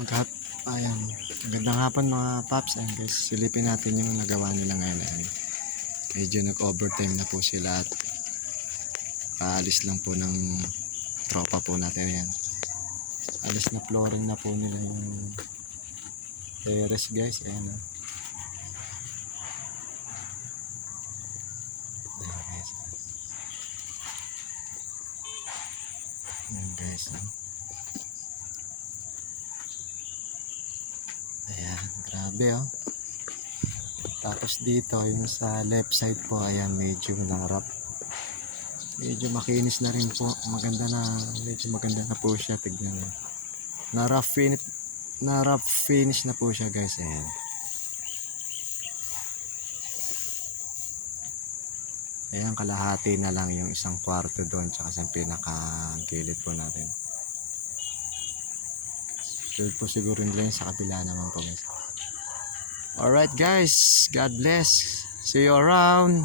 Maghat ayan. Magandang hapon mga paps. Ayan guys, silipin natin yung nagawa nila ngayon. Ayan. Medyo nag-overtime na po sila at kaalis lang po ng tropa po natin. Ayan. Alis na flooring na po nila yung terrace guys. Ayan. Ayan guys. Ayan guys. Ayan, grabe oh. Tapos dito, yung sa left side po, ayan, medyo narap. Medyo makinis na rin po. Medyo maganda na po siya. Tignan mo. Na rough finish na po siya guys. Ayan. Ayan, kalahati na lang yung isang kwarto doon. Tsaka sa pinakagilid po natin. So po siguro nila yung sa kabila naman po guys. Alright guys, God bless. See you around.